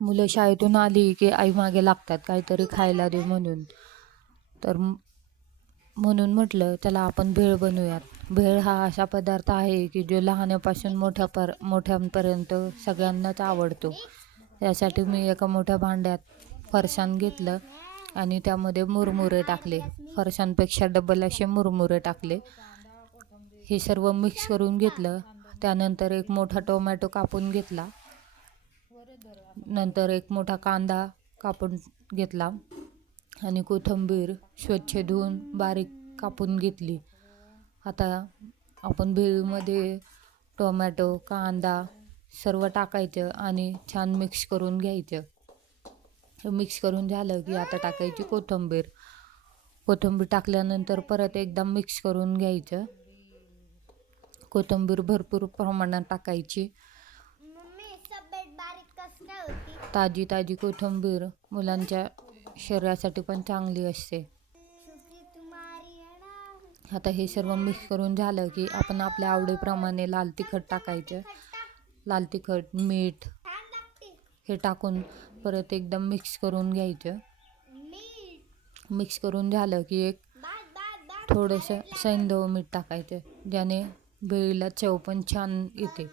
मुलं शाळेतून आली की आई मागे लागतात काहीतरी खायला दे म्हणून. तर म्हणून म्हटलं चला आपण भेळ बनवूयात. भेळ हा असा पदार्थ आहे की जो लहानापासून मोठ्यांपर्यंत सगळ्यांनाच आवडतो. यासाठी मी एका मोठ्या भांड्यात फरसाण घेतलं आणि त्यामध्ये मुरमुरे टाकले. फरसाणपेक्षा डबल असे मुरमुरे टाकले. हे सर्व मिक्स करून घेतलं. त्यानंतर एक मोठा टोमॅटो कापून घेतला. नंतर एक मोठा कांदा कापून घेतला आणि कोथिंबीर स्वच्छ धुवून बारीक कापून घेतली. आता आपण भेळीमध्ये टोमॅटो, कांदा सर्व टाकायचं आणि छान मिक्स करून घ्यायचं. मिक्स करून झालं की आता टाकायची कोथिंबीर. कोथिंबीर टाकल्यानंतर परत एकदा मिक्स करून घ्यायचं. कोथिंबीर भरपूर प्रमाणात टाकायची. ताजी ताजी कोथिंबीर मुलांच्या शरीरासाठी पण चांगली असते. आता हे सर्व मिक्स करून झालं की आपण आपल्या आवडीप्रमाणे लाल तिखट टाकायचं. लाल तिखट, मीठ हे टाकून परत एकदम मिक्स करून घ्यायचं. मिक्स करून झालं की एक थोडंसं सैंधव मीठ टाकायचं, ज्याने भेळीला चव पण छान येते.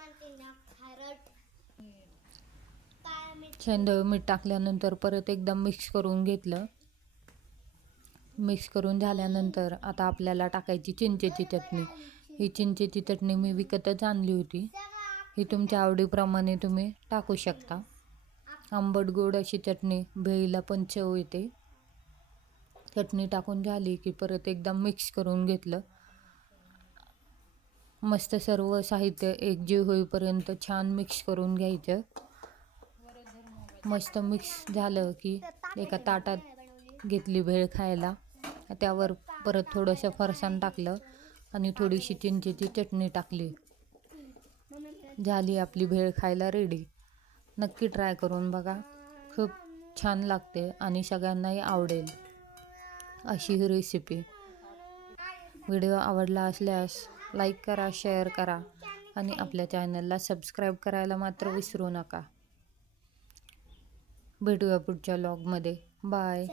सैंधव मीठ टाकल्यानंतर परत एकदम मिक्स करून घेतलं. मिक्स करून झाल्यानंतर आता आपल्याला टाकायची चिंचेची चटणी. ही चिंचेची चटणी मी विकतच आणली होती. ही तुमच्या आवडीप्रमाणे तुम्ही टाकू शकता. आंबट गोड अशी चटणी भेळीला पण चव येते. चटणी टाकून झाली की परत एकदम मिक्स करून घेतलं. मस्त सर्व साहित्य एकजीव होईपर्यंत छान मिक्स करून घ्यायचं. मस्त मिक्स झालं की एका ताटात घेतली भेळ खायला. त्यावर परत थोडंसं फरसाण टाकलं आणि थोडीशी चिंचेची चटणी टाकली. झाली आपली भेळ खायला रेडी. नक्की ट्राय करून बघा. खूप छान लागते आणि सगळ्यांनाही आवडेल अशी ही रेसिपी. व्हिडिओ आवडला असल्यास लाईक करा, शेअर करा आणि आपल्या चॅनलला सबस्क्राईब करायला मात्र विसरू नका. भेटूया पुढच्या व्लॉगमध्ये. बाय.